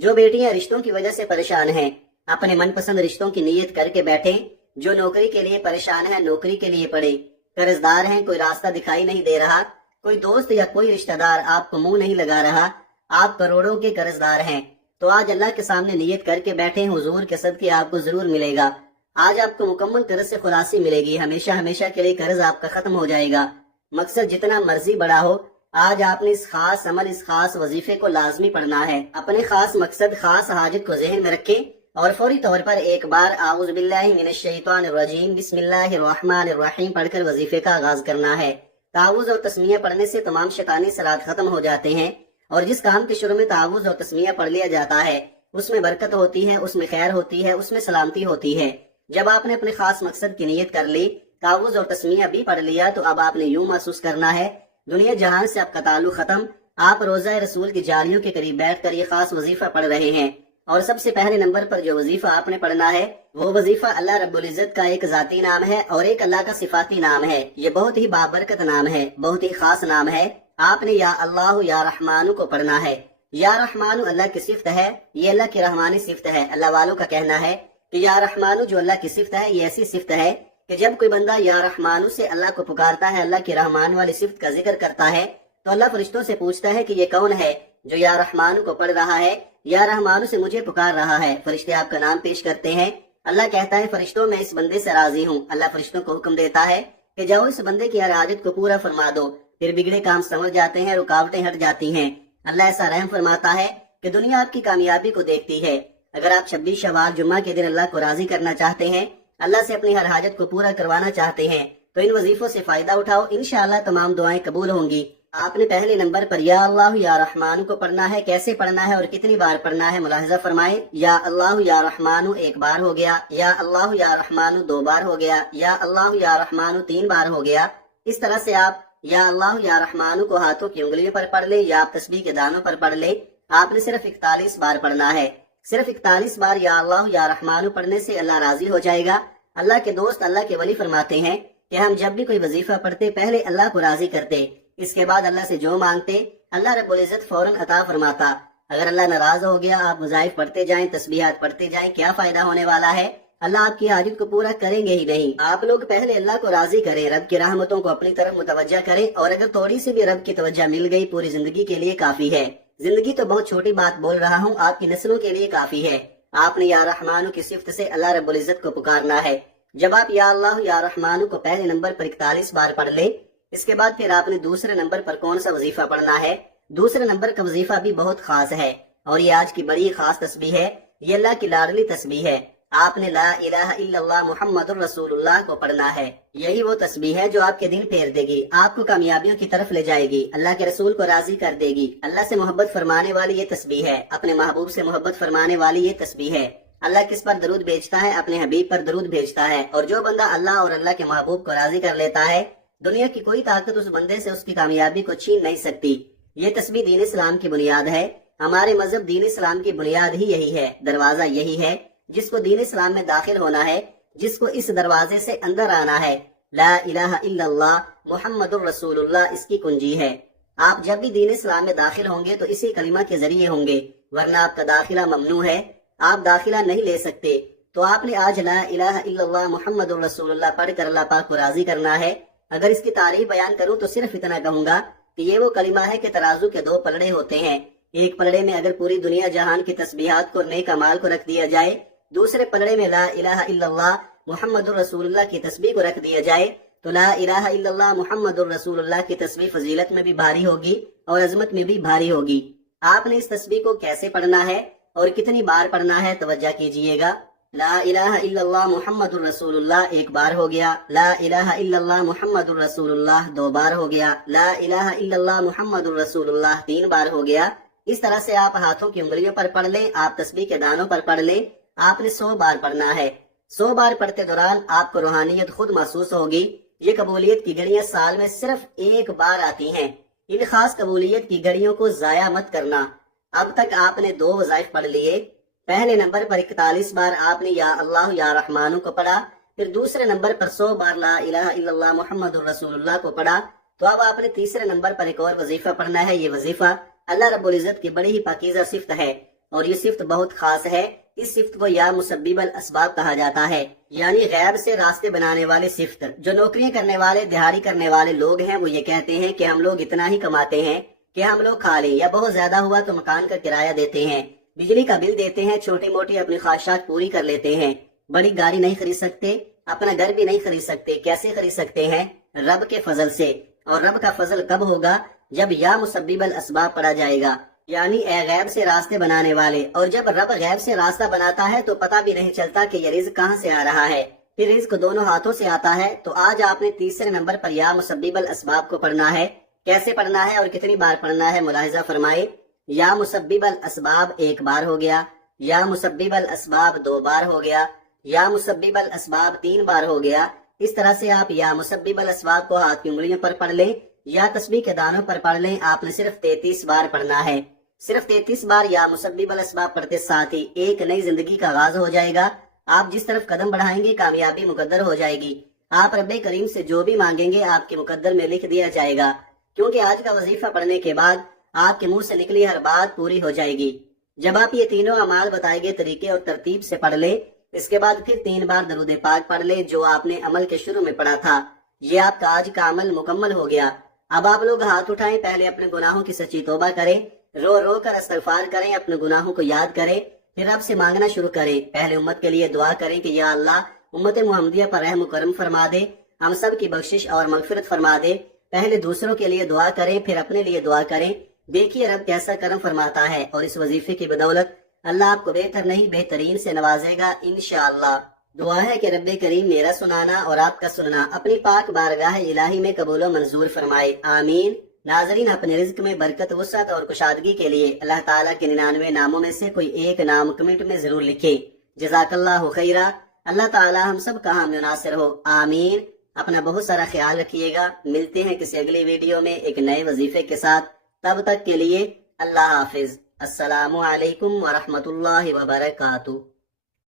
جو بیٹیاں رشتوں کی وجہ سے پریشان ہیں اپنے من پسند رشتوں کی نیت کر کے بیٹھیں۔ جو نوکری کے لیے پریشان ہے نوکری کے لیے پڑھیں۔ قرض دار ہیں، کوئی راستہ دکھائی نہیں دے رہا، کوئی دوست یا کوئی رشتہ دار آپ کو منہ نہیں لگا رہا، آپ کروڑوں کے قرض دار ہیں، تو آج اللہ کے سامنے نیت کر کے بیٹھیں، حضور کے صدقے آپ کو ضرور ملے گا۔ آج آپ کو مکمل قرض سے خلاصی ملے گی، ہمیشہ ہمیشہ کے لیے قرض آپ کا ختم ہو جائے گا۔ مقصد جتنا مرضی بڑا ہو، آج آپ نے اس خاص عمل، اس خاص وظیفے کو لازمی پڑھنا ہے۔ اپنے خاص مقصد، خاص حاجت کو ذہن میں رکھیں اور فوری طور پر ایک بار اعوذ باللہ من الشیطان الرجیم بسم اللہ الرحمن الرحیم پڑھ کر وظیفے کا آغاز کرنا ہے۔ تعوذ اور تسمیہ پڑھنے سے تمام شیطانی اثرات ختم ہو جاتے ہیں، اور جس کام کے شروع میں تعوذ اور تسمیہ پڑھ لیا جاتا ہے اس میں برکت ہوتی ہے، اس میں خیر ہوتی ہے، اس میں سلامتی ہوتی ہے۔ جب آپ نے اپنے خاص مقصد کی نیت کر لی، تعوذ اور تسمیہ بھی پڑھ لیا، تو اب آپ نے یوں محسوس کرنا ہے دنیا جہان سے آپ کا تعلق ختم، آپ روضہ رسول کی جالیوں کے قریب بیٹھ کر یہ خاص وظیفہ پڑھ رہے ہیں۔ اور سب سے پہلے نمبر پر جو وظیفہ آپ نے پڑھنا ہے وہ وظیفہ اللہ رب العزت کا ایک ذاتی نام ہے اور ایک اللہ کا صفاتی نام ہے۔ یہ بہت ہی بابرکت نام ہے، بہت ہی خاص نام ہے۔ آپ نے یا اللہ یا رحمان کو پڑھنا ہے۔ یا رحمان اللہ کی صفت ہے، یہ اللہ کی رحمانی صفت ہے۔ اللہ والوں کا کہنا ہے کہ یا رحمان جو اللہ کی صفت ہے، یہ ایسی صفت ہے کہ جب کوئی بندہ یا رحمان سے اللہ کو پکارتا ہے، اللہ کی رحمان والی صفت کا ذکر کرتا ہے، تو اللہ فرشتوں سے پوچھتا ہے کہ یہ کون ہے جو یا رحمان کو پڑھ رہا ہے، یا رحمان سے مجھے پکار رہا ہے۔ فرشتے آپ کا نام پیش کرتے ہیں، اللہ کہتا ہے فرشتوں میں اس بندے سے راضی ہوں۔ اللہ فرشتوں کو حکم دیتا ہے کہ جاؤ اس بندے کی ہر حاجت کو پورا فرما دو، پھر بگڑے کام سمجھ جاتے ہیں، رکاوٹیں ہٹ جاتی ہیں۔ اللہ ایسا رحم فرماتا ہے کہ دنیا آپ کی کامیابی کو دیکھتی ہے۔ اگر آپ 26 شوال جمعہ کے دن اللہ کو راضی کرنا چاہتے ہیں، اللہ سے اپنی ہر حاجت کو پورا کروانا چاہتے ہیں، تو ان وظیفوں سے فائدہ اٹھاؤ، انشاءاللہ تمام دعائیں قبول ہوں گی۔ آپ نے پہلے نمبر پر یا اللہ یا رحمان کو پڑھنا ہے۔ کیسے پڑھنا ہے اور کتنی بار پڑھنا ہے ملاحظہ فرمائیں۔ یا اللہ یا رحمان ایک بار ہو گیا، یا اللہ یا رحمان 2 بار ہو گیا، یا اللہ یا رحمان 3 بار ہو گیا۔ اس طرح سے آپ یا اللہ یا رحمان کو ہاتھوں کی انگلیوں پر پڑھ لیں یا آپ تسبیح کے دانوں پر پڑھ لیں۔ آپ نے صرف 41 بار پڑھنا ہے۔ صرف 41 بار یا اللہ یا رحمان پڑھنے سے اللہ راضی ہو جائے گا۔ اللہ کے دوست، اللہ کے ولی فرماتے ہیں کہ ہم جب بھی کوئی وظیفہ پڑھتے پہلے اللہ کو راضی کرتے، اس کے بعد اللہ سے جو مانگتے اللہ رب العزت فوراً عطا فرماتا۔ اگر اللہ ناراض ہو گیا، آپ وظائف پڑھتے جائیں، تسبیحات پڑھتے جائیں، کیا فائدہ ہونے والا ہے؟ اللہ آپ کی حاجت کو پورا کریں گے ہی نہیں۔ آپ لوگ پہلے اللہ کو راضی کریں، رب کی رحمتوں کو اپنی طرف متوجہ کریں، اور اگر تھوڑی سی بھی رب کی توجہ مل گئی پوری زندگی کے لیے کافی ہے۔ زندگی تو بہت چھوٹی بات بول رہا ہوں، آپ کی نسلوں کے لیے کافی ہے۔ آپ نے یا رحمان کی صفت سے اللہ رب العزت کو پکارنا ہے۔ جب آپ یا اللہ یا رحمان کو پہلے نمبر پر 41 بار پڑھ لیں، اس کے بعد پھر آپ نے دوسرے نمبر پر کون سا وظیفہ پڑھنا ہے؟ دوسرے نمبر کا وظیفہ بھی بہت خاص ہے، اور یہ آج کی بڑی خاص تسبیح ہے۔ یہ اللہ کی لاڈلی تسبیح ہے۔ آپ نے لا الہ الا اللہ محمد الرسول اللہ کو پڑھنا ہے۔ یہی وہ تسبیح ہے جو آپ کے دن پھیر دے گی، آپ کو کامیابیوں کی طرف لے جائے گی، اللہ کے رسول کو راضی کر دے گی۔ اللہ سے محبت فرمانے والی یہ تسبیح ہے، اپنے محبوب سے محبت فرمانے والی یہ تسبیح ہے۔ اللہ کس پر درود بھیجتا ہے؟ اپنے حبیب پر درود بھیجتا ہے، اور جو بندہ اللہ اور اللہ کے محبوب کو راضی کر لیتا ہے، دنیا کی کوئی طاقت اس بندے سے اس کی کامیابی کو چھین نہیں سکتی۔ یہ تسبیح دین اسلام کی بنیاد ہے۔ ہمارے مذہب دین اسلام کی بنیاد ہی یہی ہے، دروازہ یہی ہے۔ جس کو دین اسلام میں داخل ہونا ہے، جس کو اس دروازے سے اندر آنا ہے، لا الہ الا اللہ محمد الرسول اللہ اس کی کنجی ہے۔ آپ جب بھی دین اسلام میں داخل ہوں گے تو اسی کلمہ کے ذریعے ہوں گے، ورنہ آپ کا داخلہ ممنوع ہے، آپ داخلہ نہیں لے سکتے۔ تو آپ نے آج لا الہ الا اللہ محمد الرسول اللہ پڑھ کر اللہ پاک کو راضی کرنا ہے۔ اگر اس کی تعریف بیان کروں تو صرف اتنا کہوں گا کہ یہ وہ کلمہ ہے کہ ترازو کے 2 پلڑے ہوتے ہیں۔ ایک پلڑے میں اگر پوری دنیا جہان کی تسبیحات کو، نیک اعمال کو رکھ دیا جائے، دوسرے پلڑے میں لا الہ الا اللہ محمد الرسول اللہ کی تسبیح کو رکھ دیا جائے، تو لا الہ الا اللہ محمد الرسول اللہ کی تسبیح فضیلت میں بھی بھاری ہوگی اور عظمت میں بھی بھاری ہوگی۔ آپ نے اس تسبیح کو کیسے پڑھنا ہے اور کتنی بار پڑھنا ہے توجہ کیجئے گا۔ لا الہ الا اللہ محمد الرسول اللہ 1 بار ہو گیا، لا الہ الا اللہ محمد الرسول اللہ 2 بار ہو گیا، لا الہ الا اللہ محمد الرسول اللہ 3 بار ہو گیا۔ اس طرح سے آپ ہاتھوں کی انگلیوں پر پڑھ لیں، آپ تسبیح کے دانوں پر پڑھ لیں۔ آپ نے 100 بار پڑھنا ہے۔ 100 بار پڑھتے دوران آپ کو روحانیت خود محسوس ہوگی۔ یہ قبولیت کی گھڑیاں سال میں صرف 1 بار آتی ہیں۔ ان خاص قبولیت کی گھڑیوں کو ضائع مت کرنا۔ اب تک آپ نے 2 وظائف پڑھ لیے۔ پہلے نمبر پر 41 بار آپ نے یا اللہ یا رحمان کو پڑھا، پھر دوسرے نمبر پر 100 بار لا الہ الا اللہ محمد الرسول اللہ کو پڑھا۔ تو اب آپ نے تیسرے نمبر پر ایک اور وظیفہ پڑھنا ہے۔ یہ وظیفہ اللہ رب العزت کی بڑی ہی پاکیزہ صفت ہے۔ اور یہ صفت بہت خاص ہے۔ اس صفت کو یا مسبب الاسباب کہا جاتا ہے، یعنی غیب سے راستے بنانے والے صفت۔ جو نوکریاں کرنے والے، دیہڑی کرنے والے لوگ ہیں، وہ یہ کہتے ہیں کہ ہم لوگ اتنا ہی کماتے ہیں کہ ہم لوگ کھا لیں، یا بہت زیادہ ہوا تو مکان کا کرایہ دیتے ہیں، بجلی کا بل دیتے ہیں، چھوٹی موٹی اپنی خواہشات پوری کر لیتے ہیں۔ بڑی گاڑی نہیں خرید سکتے، اپنا گھر بھی نہیں خرید سکتے۔ کیسے خرید سکتے ہیں؟ رب کے فضل سے۔ اور رب کا فضل کب ہوگا؟ جب یا مسبب الاسباب پڑھا جائے گا، یعنی اے غیب سے راستے بنانے والے۔ اور جب رب غیب سے راستہ بناتا ہے تو پتہ بھی نہیں چلتا کہ یہ رزق کہاں سے آ رہا ہے، پھر رزق دونوں ہاتھوں سے آتا ہے۔ تو آج آپ نے تیسرے نمبر پر یا مسبب الاسباب کو پڑھنا ہے۔ کیسے پڑھنا ہے اور کتنی بار پڑھنا ہے ملاحظہ فرمائے۔ یا مسبب الاسباب ایک بار ہو گیا، یا مسبب الاسباب 2 بار ہو گیا، یا مسبب الاسباب 3 بار ہو گیا۔ اس طرح سے آپ یا مسبب الاسباب کو ہاتھ کی انگلیوں پر پڑھ لیں یا تسبیح کے دانوں پر پڑھ لیں۔ آپ نے صرف 33 بار پڑھنا ہے۔ صرف 33 بار یا مسبب الاسباب پڑھتے ساتھ ہی ایک نئی زندگی کا آغاز ہو جائے گا۔ آپ جس طرف قدم بڑھائیں گے کامیابی مقدر ہو جائے گی۔ آپ رب کریم سے جو بھی مانگیں گے آپ کے مقدر میں لکھ دیا جائے گا، کیونکہ آج کا وظیفہ پڑھنے کے بعد آپ کے منہ سے نکلی ہر بات پوری ہو جائے گی۔ جب آپ یہ تینوں اعمال بتائے گئے طریقے اور ترتیب سے پڑھ لیں، اس کے بعد پھر 3 بار درود پاک پڑھ لیں جو آپ نے عمل کے شروع میں پڑھا تھا۔ یہ آپ کا آج کا عمل مکمل ہو گیا۔ اب آپ لوگ ہاتھ اٹھائیں، پہلے اپنے گناہوں کی سچی توبہ کریں، رو رو کر استغفار کریں، اپنے گناہوں کو یاد کریں، پھر رب سے مانگنا شروع کریں۔ پہلے امت کے لیے دعا کریں کہ یا اللہ امت محمدیہ پر رحم و کرم فرما دے، ہم سب کی بخشش اور مغفرت فرما دے۔ پہلے دوسروں کے لیے دعا کریں، پھر اپنے لیے دعا کریں۔ دیکھیے رب کیسا کرم فرماتا ہے، اور اس وظیفے کی بدولت اللہ آپ کو بہتر نہیں بہترین سے نوازے گا انشاءاللہ۔ دعا ہے کہ رب کریم میرا سنانا اور آپ کا سننا اپنی پاک بارگاہ الہی میں قبول و منظور فرمائے، آمین۔ ناظرین، اپنے رزق میں برکت، وسعت اور کشادگی کے لیے اللہ تعالیٰ کے 99 ناموں میں سے کوئی ایک نام کمنٹ میں ضرور لکھیں۔ جزاک اللہ خیرہ۔ اللہ تعالیٰ ہم سب کا حامی و ناصر ہو، آمین۔ اپنا بہت سارا خیال رکھیے گا۔ ملتے ہیں کسی اگلی ویڈیو میں ایک نئے وظیفے کے ساتھ، تب تک کے لیے اللہ حافظ۔ السلام علیکم ورحمۃ اللہ وبرکاتہ۔